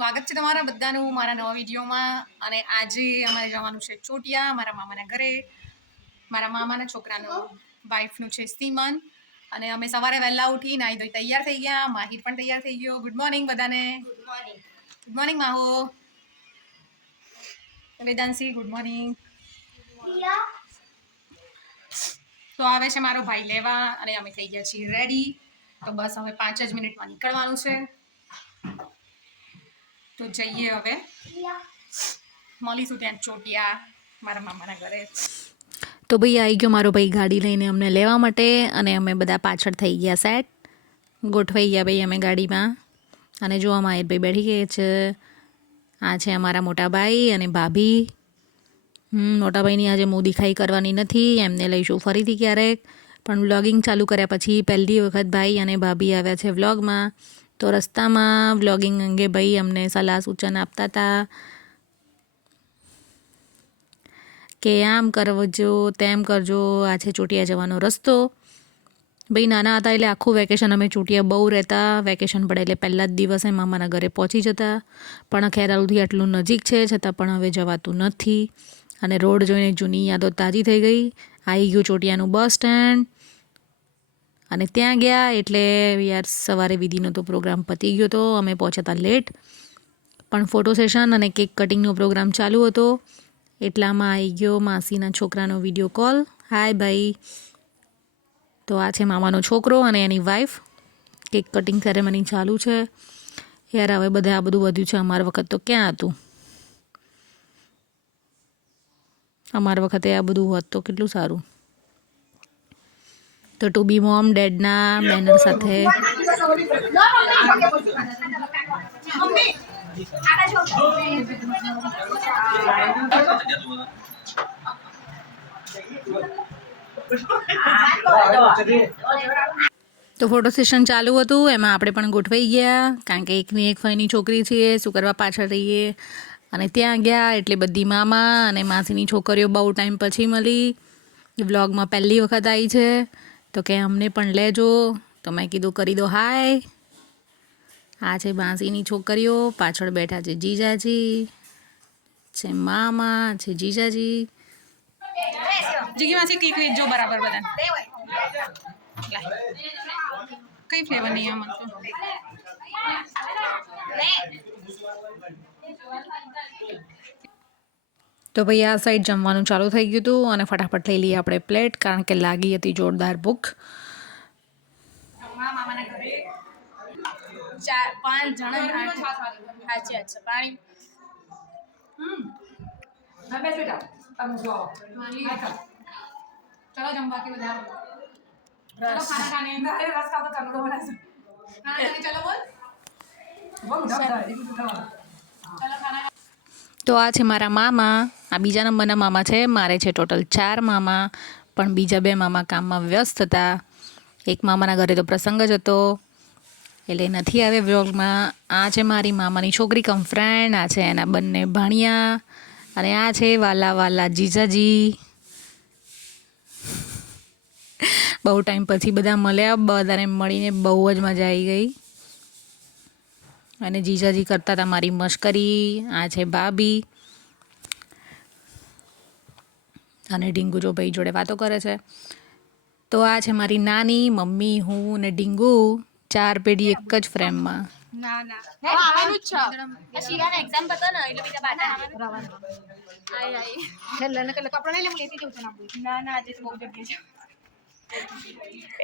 સ્વાગત છે તમારા બધાનું મારા નવા વિડીયોમાં. અને આજે અમારે જવાનું છે ચોટિયા મારા મામાના ઘરે મારા મામાના છોકરાનો વાઈફનું છે સીમન. અને અમે સવારે વહેલા ઉઠી નાહી ધોઈ તૈયાર થઈ ગયા માહિર પણ તૈયાર થઈ ગયો. ગુડ મોર્નિંગ બધાને. ગુડ મોર્નિંગ માહો. વેદાંશી ગુડ મોર્નિંગ તો આવે છે મારો ભાઈ લેવા અને અમે થઈ ગયા છીએ રેડી તો બસ હવે પાંચ જ મિનિટમાં નીકળવાનું છે. તો જઈએ હવે. મળીશું ત્યાં ચોટિયા, મારા મામાના ઘરે. તો ભાઈ આવી ગયો મારો ભાઈ ગાડી લઈને અમને લેવા માટે અને અમે બધા પાછળ થઈ ગયા સેટ. ગોઠવાઈ ગયા ભાઈ અમે ગાડીમાં. અને જો અમારે ભાઈ બેઠી ગઈ છે. આ છે અમારા મોટા ભાઈ અને ભાભી. હમ, મોટા આજે મું દિખાઈ કરવાની નથી, એમને લઈશું ફરીથી ક્યારેક. પણ વ્લોગિંગ ચાલુ કર્યા પછી પહેલી વખત ભાઈ અને ભાભી આવ્યા છે વ્લોગમાં તો રસ્તામાં વ્લોગિંગ અંગે ભાઈ અમને સલાહ સૂચન આપતા હતા કે આમ કરજો તેમ કરજો આ છે ચોટિયા જવાનો રસ્તો. ભાઈ નાના હતા એટલે આખું વેકેશન અમે ચોટિયા બહુ રહેતા. વેકેશન પડે એટલે પહેલાં જ દિવસે મામાના ઘરે પહોંચી જતા. પણ ખેરાલુથી આટલું નજીક છે, છતાં પણ હવે જવાતું નથી. અને રોડ જોઈને જૂની યાદો તાજી થઈ ગઈ. આવી ગયું ચોટિયાનું બસ સ્ટેન્ડ. અને ત્યાં ગયા એટલે યાર સવારે વિધિનો તો પ્રોગ્રામ પતી ગયો હતો અમે પહોંચ્યા લેટ પણ ફોટો સેશન અને કેક કટિંગનો પ્રોગ્રામ ચાલુ હતો. એટલામાં આવી ગયો માસીના છોકરાનો વીડિયો કોલ હાય ભાઈ. તો આ છે મામાનો છોકરો અને એની વાઈફ કેક કટિંગ સેરેમની ચાલુ છે. યાર, હવે બધા આ બધું વધ્યું છે. અમારા વખત તો ક્યાં હતું? અમારા વખતે આ બધું હોત તો કેટલું સારું. તો ટુ બી મોમ, ડેડના બેનર સાથે. તો ફોટો સેશન ચાલુ હતું, એમાં આપણે પણ ગોઠવાઈ ગયા, કારણ કે એકની એક ફઈની છોકરી છીએ, શું કરવા પાછળ રહીએ? અને ત્યાં ગયા, એટલે બધી મામા અને માસીની છોકરીઓ બહુ ટાઈમ પછી મળી. વ્લોગમાં પહેલી વખત આવી છે. તો કે અમને પણ લેજો. તો મેં કીધું કરી દો હાય. આ છે બાંસીની છોકરીઓ પાછળ બેઠા છે જીજાજી છે મામા છે જીજાજી. જીગી માસી કેક વેચજો બરાબર બધા કઈ ફ્લેવર નહીં આમાં તો તો ભાઈ આ સાઈડ જમવાનું ચાલુ થઈ ગયું હતું અને ફટાફટ લઈ લઈએ આપણે પ્લેટ કારણ કે લાગી હતી જોરદાર ભૂખ. મામા મામાના ઘરે ચાર પાંચ જણા આઠ સાચી વાત છે. પાણી. ચલો. જમવા કે બધા ચલો ખાના તો આ છે મારા મામા. આ બીજા નંબરના મામા છે. મારે છે ટોટલ ચાર મામા, પણ બીજા બે મામા કામમાં વ્યસ્ત હતા. એક મામાના ઘરે તો પ્રસંગ જ હતો. એટલે નથી આવે વ્લોગમાં. આ છે મારી મામાની છોકરી કમ ફ્રેન્ડ આ છે એના બંને ભાણિયા. અને આ છે વાલા વાલા જીજાજી. બહુ ટાઈમ પછી બધા મળ્યા. બધાને મળીને બહુ જ મજા આવી ગઈ. અને જીજાજી કરતા હતા મારી મશ્કરી આ છે ભાભી અને ડીંગુ જો ભાઈ જોડે વાતો કરે છે. તો આ છે મારી નાની મમ્મી હું ને ડીંગુ ચાર પેઢી એક જ ફ્રેમમાં.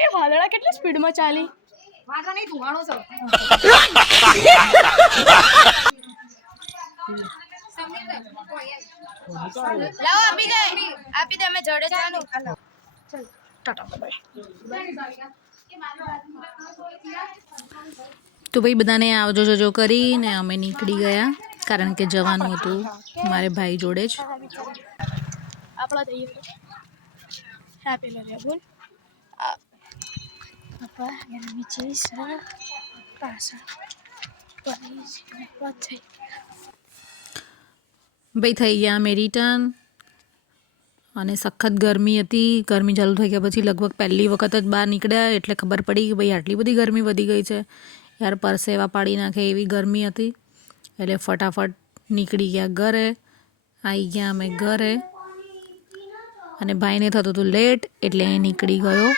એ વાદળા કેટલી સ્પીડમાં ચાલી? વાંધો નહીં ધુવાણો છે. લાવો આપી દે. આપી દે અમે જડે ચાલુ. તો ભાઈ બધાને આવજો જજો કરીને અમે નીકળી ગયા. કારણ કે જવાનું હતું મારે ભાઈ જોડે જ. આપણા જઈએ હેપી બોલ. એની ચીઝ પાછળ થઈ ભાઈ થઈ ગયા અમે રિટર્ન અને સખત ગરમી હતી ગરમી ચાલુ થઈ ગયા પછી લગભગ પહેલી વખત જ બહાર નીકળ્યા એટલે ખબર પડી કે ભાઈ આટલી બધી ગરમી વધી ગઈ છે યાર પરસેવા પાડી નાખે એવી ગરમી હતી એટલે ફટાફટ નીકળી ગયા ઘરે આવી ગયા અમે ઘરે અને ભાઈને થતું હતું લેટ એટલે એ નીકળી ગયો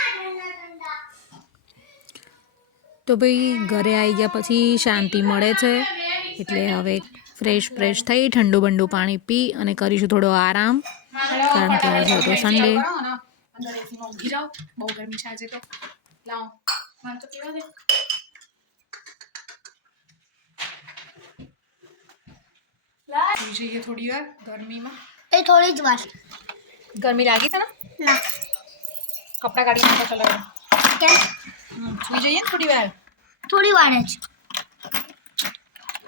તો ભાઈ ઘરે આવી ગયા પછી શાંતિ મળે છે. એટલે હવે ફ્રેશ ફ્રેશ થઈ ઠંડુ બંડુ પાણી પી અને કરીશું થોડો આરામ. કારણ કે આજે હતો સન્ડે જઈએ થોડી વાર ગરમીમાં. એ થોડી જ વાર. ગરમી લાગી છે ને? ના. કપડાં કાઢી ચલો કેમ? સુઈ જઈએ ને થોડી વાર? થોડી વાર જ.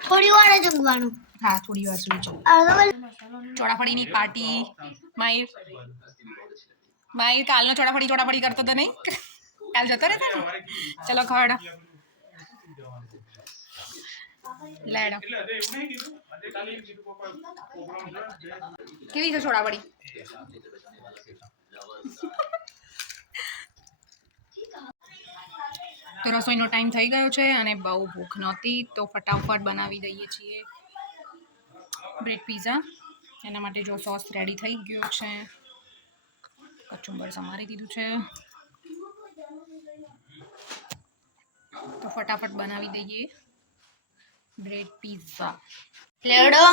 થોડી વાર જ ઊંઘવાનું. હા થોડી વાર સુઈ જાઉં ચોડાફળીની પાર્ટી. માહિર. માહિર કાલનો ચોડાફળી ચોડાફળી કરતો તો નહીં. કાલ જતો રહેતો ને? ચલો ખવડો લેડો કેવી છે ચોડાફળી? તો રસોઈનો ટાઈમ થઈ ગયો છે અને બહુ ભૂખ નહોતી તો ફટાફટ બનાવી દઈએ છીએ બ્રેડ પીઝા. એના માટે જો સોસ રેડી થઈ ગયો છે. કચુંબર સમારી દીધું છે. તો ફટાફટ બનાવી દઈએ બ્રેડ પીઝા. લેડો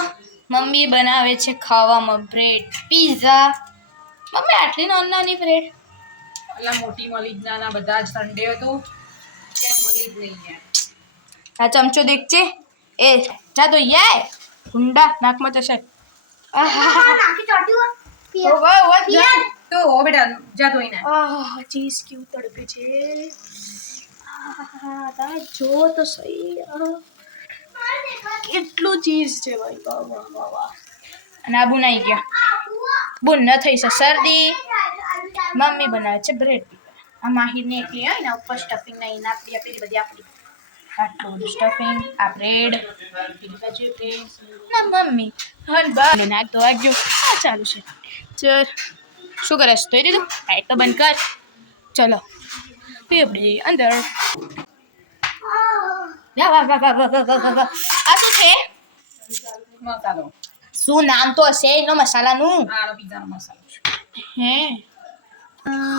મમ્મી બનાવે છે ખાવામાં બ્રેડ પીઝા. મમ્મી આટલી નાની નાની બ્રેડ અલા મોટી મળી જ નાના બધા જ સન્ડે હતું. જ નહીં યાર આ ચમચો દેખજે. એ જા તો યાય. ગુંડા નાકમાં જશે. તો હો બેટા જા ધોઈને આહ ચીઝ કેવું તડકે છે. તમે જો તો સહી. કેટલું ચીઝ છે ભાઈ. વાહ વાહ વાહ વાહ. અને આ બુનાઈ ગયા. બુન ન થઈ છે શરદી. મમ્મી બનાવે છે બ્રેડ. આ માહીરની એટલી હોય ને ઉપર સ્ટફિંગ નહીં નાખડી આપી બધી આપણી આટલું બધું સ્ટફિંગ આ બ્રેડ ના મમ્મી હલ બાર. નાખ તો આજો આ ચાલુ છે. ચર શું કરે છે તોય દીધું? લાઈટ તો બંધ કર. ચલો. પીપડી અંદર. આ શું છે? મસાલો. શું નામ તો હશે? એનો મસાલાનું? આનો પીઝાનો મસાલો છે. હે.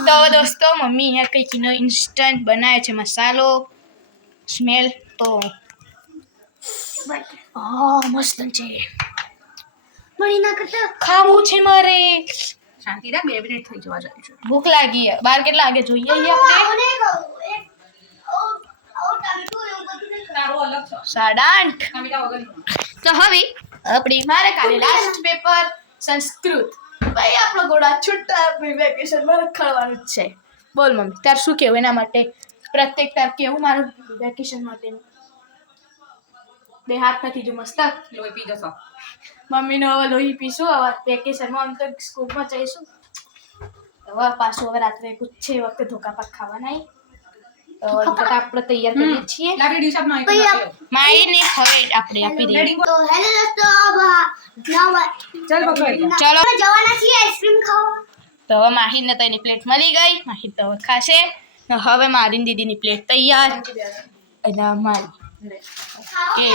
તો હવે દોસ્તો મમ્મી અહીંયા કંઈક એનો ઇન્સ્ટન્ટ બનાવે છે મસાલો સ્મેલ તો આ મસ્ત છે. મળી ના કરતા. ખાવું છે મારે. શાંતિ રાખ બે મિનિટ થઈ જવા જાય છે. ભૂખ લાગી છે. બાર કેટલા વાગે જોઈએ અહીંયા આપણે? મને કહું એક ઓ ઓ ટામેટું એવું બધું નહીં તારો અલગ છે સાડા આઠ. ટામેટા વગરનું તો હવે આપણી મારે કાલે લાસ્ટ પેપર સંસ્કૃત. ભાઈ આપણો ગોળા છૂટા વેકેશનમાં રખડવાનું જ છે. બોલ મમ્મી તાર શું કહેવું એના માટે પ્રત્યેક તાર કેવું મારું વેકેશન માટેનું? બે હાથ નથી જો મસ્તક લોહી પી જશો મમ્મીનો હવે લોહી પીશું હવે વેકેશનમાં આમ તો સ્કૂલમાં જઈશું. હવે પાછું હવે રાત્રે ગુચ્છે વખતે ધોકા પાક ખાવાના ફટાફટ આપણે તૈયાર કરીએ છીએ. લાડી ડિશ હવે આપણે આપી દઈએ. તો હેલો દોસ્તો ચલ પકડ ચલો. જવાના છીએ આઈસ્ક્રીમ ખાવા. તો હવે માહીને તો પ્લેટ મળી ગઈ. માહી તો ખાશે. હવે મારી દીદીની પ્લેટ તૈયાર. એટલે મારી. એ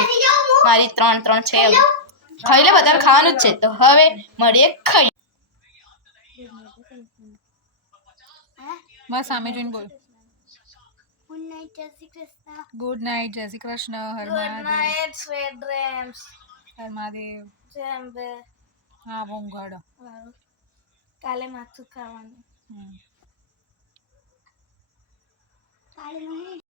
મારી ત્રણ ત્રણ છે ખાઈ લે બધાને ખાવાનું જ છે. તો હવે મળીએ ખાઈ બસ સામે જોઈને બોલ. નાઇટ જય શ્રી કૃષ્ણ ગુડ નાઇટ જય Shri Krishna Har good night sweet dreams Har Mahadev જય અંબે હા ભોંગડ કાલે માથું ખાવાનું કાલે